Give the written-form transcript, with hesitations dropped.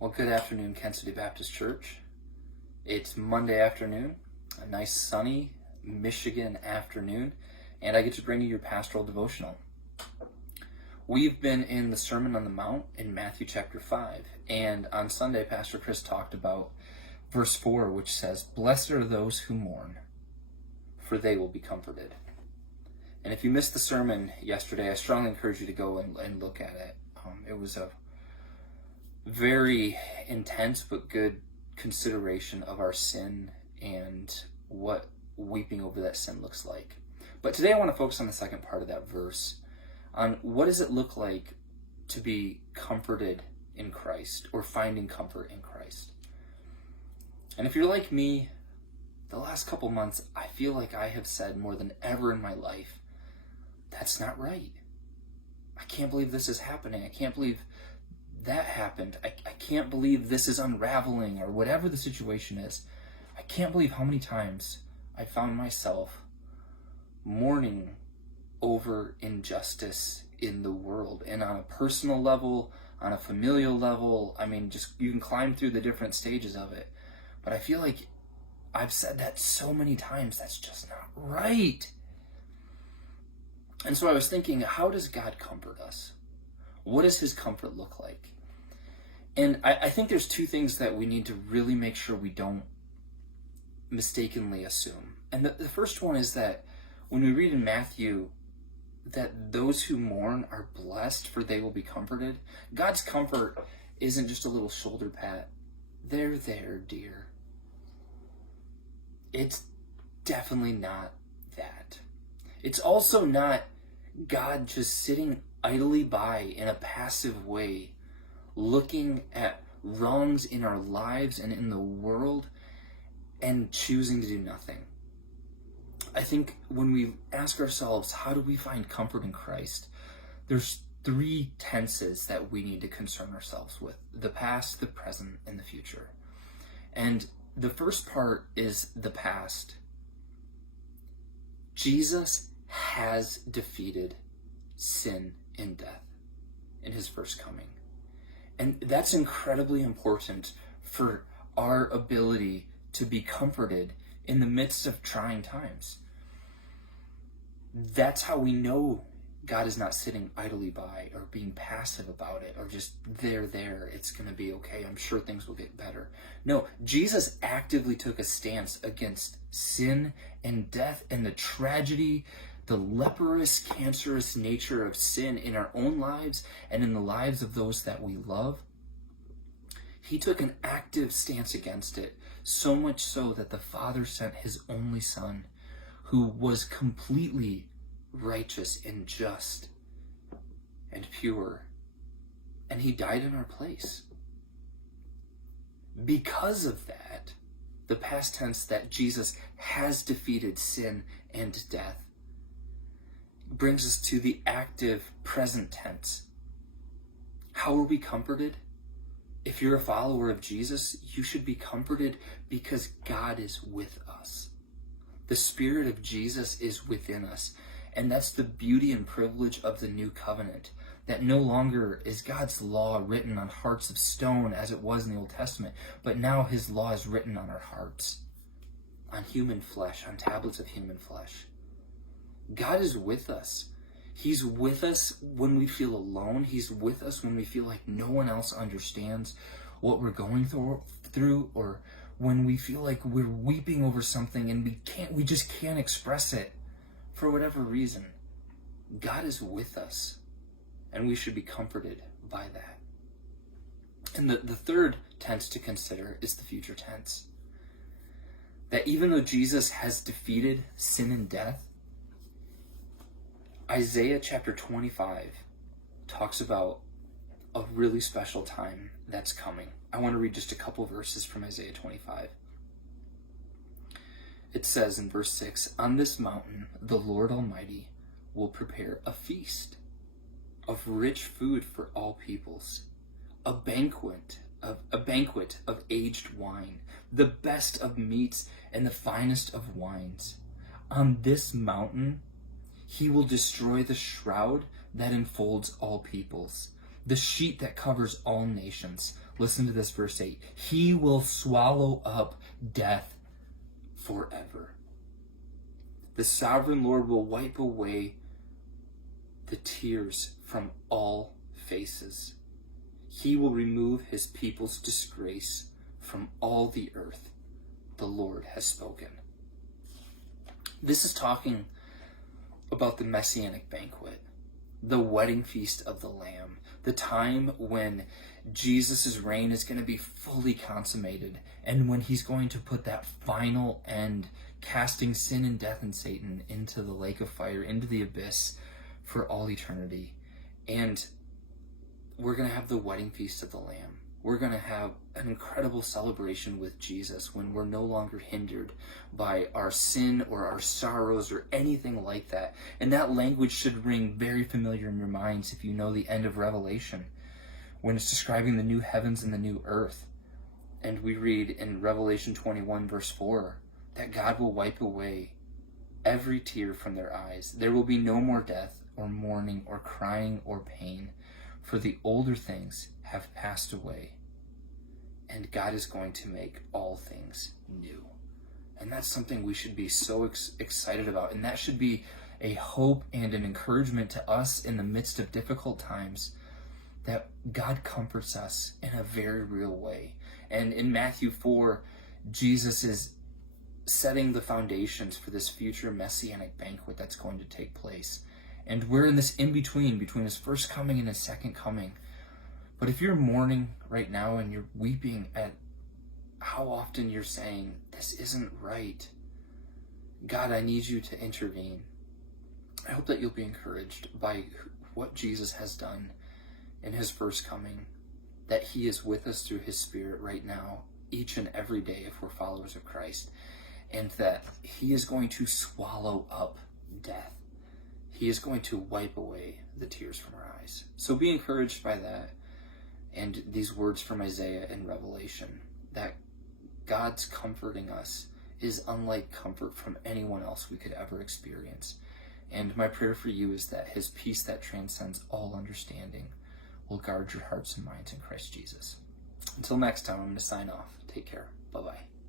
Well, good afternoon, Kansas City Baptist Church. It's Monday afternoon, a nice sunny Michigan afternoon, and I get to bring you your pastoral devotional. We've been in the Sermon on the Mount in Matthew chapter 5, and on Sunday, Pastor Chris talked about verse 4, which says, "Blessed are those who mourn, for they will be comforted." And if you missed the sermon yesterday, I strongly encourage you to go and look at it. It was a very intense but good consideration of our sin and what weeping over that sin looks like. But today I want to focus on the second part of that verse, on what does it look like to be comforted in Christ or finding comfort in Christ. And if you're like me, the last couple months, I feel like I have said more than ever in my life, that's not right. I can't believe this is happening. I can't believe that happened. I can't believe this is unraveling, or whatever the situation is. I can't believe how many times I found myself mourning over injustice in the world, and on a personal level, on a familial level. I mean, just you can climb through the different stages of it. But I feel like I've said that so many times, that's just not right. And so I was thinking, how does God comfort us? What does his comfort look like? And I think there's two things that we need to really make sure we don't mistakenly assume. And the first one is that when we read in Matthew that those who mourn are blessed, for they will be comforted, God's comfort isn't just a little shoulder pat. There, dear. It's definitely not that. It's also not God just sitting idly by in a passive way, looking at wrongs in our lives and in the world and choosing to do nothing. I think when we ask ourselves, how do we find comfort in Christ? There's three tenses that we need to concern ourselves with: the past, the present, and the future. And the first part is the past. Jesus has defeated sin and death in his first coming. And that's incredibly important for our ability to be comforted in the midst of trying times. That's how we know God is not sitting idly by or being passive about it, or just there, it's going to be okay, I'm sure things will get better. No, Jesus actively took a stance against sin and death and the tragedy, the leprous, cancerous nature of sin in our own lives and in the lives of those that we love. He took an active stance against it, so much so that the Father sent his only Son, who was completely righteous and just and pure, and he died in our place. Because of that, the past tense, that Jesus has defeated sin and death, brings us to the active present tense. How are we comforted? If you're a follower of Jesus, you should be comforted because God is with us. The Spirit of Jesus is within us. And that's the beauty and privilege of the new covenant, that no longer is God's law written on hearts of stone as it was in the Old Testament, but now his law is written on our hearts, on human flesh, on tablets of human flesh. God is with us. He's with us when we feel alone. He's with us when we feel like no one else understands what we're going through, or when we feel like we're weeping over something and we just can't express it for whatever reason. God is with us, and we should be comforted by that. And the third tense to consider is the future tense. That even though Jesus has defeated sin and death, Isaiah chapter 25 talks about a really special time that's coming. I want to read just a couple verses from Isaiah 25. It says in verse 6, "On this mountain the Lord Almighty will prepare a feast of rich food for all peoples, a banquet of aged wine, the best of meats and the finest of wines. On this mountain he will destroy the shroud that enfolds all peoples, the sheet that covers all nations. Listen to this, verse 8. He will swallow up death forever. The sovereign Lord will wipe away the tears from all faces. He will remove his people's disgrace from all the earth. The Lord has spoken. This is talking about the Messianic banquet, the wedding feast of the Lamb, the time when Jesus' reign is going to be fully consummated, and when he's going to put that final end, casting sin and death and Satan into the lake of fire, into the abyss for all eternity. And we're going to have the wedding feast of the Lamb. We're going to have an incredible celebration with Jesus when we're no longer hindered by our sin or our sorrows or anything like that. And that language should ring very familiar in your minds if you know the end of Revelation, when it's describing the new heavens and the new earth. And we read in Revelation 21 verse 4 that God will wipe away every tear from their eyes. There will be no more death or mourning or crying or pain, for the older things have passed away, and God is going to make all things new. And that's something we should be so excited about, and that should be a hope and an encouragement to us in the midst of difficult times, that God comforts us in a very real way. And in Matthew 4, Jesus is setting the foundations for this future messianic banquet that's going to take place. And we're in this in-between, between his first coming and his second coming. But if you're mourning right now and you're weeping at how often you're saying, this isn't right, God, I need you to intervene. I hope that you'll be encouraged by what Jesus has done in his first coming, that he is with us through his Spirit right now, each and every day if we're followers of Christ, and that he is going to swallow up death. He is going to wipe away the tears from our eyes. So be encouraged by that and these words from Isaiah and Revelation, that God's comforting us is unlike comfort from anyone else we could ever experience. And my prayer for you is that his peace that transcends all understanding will guard your hearts and minds in Christ Jesus. Until next time, I'm going to sign off. Take care. Bye-bye.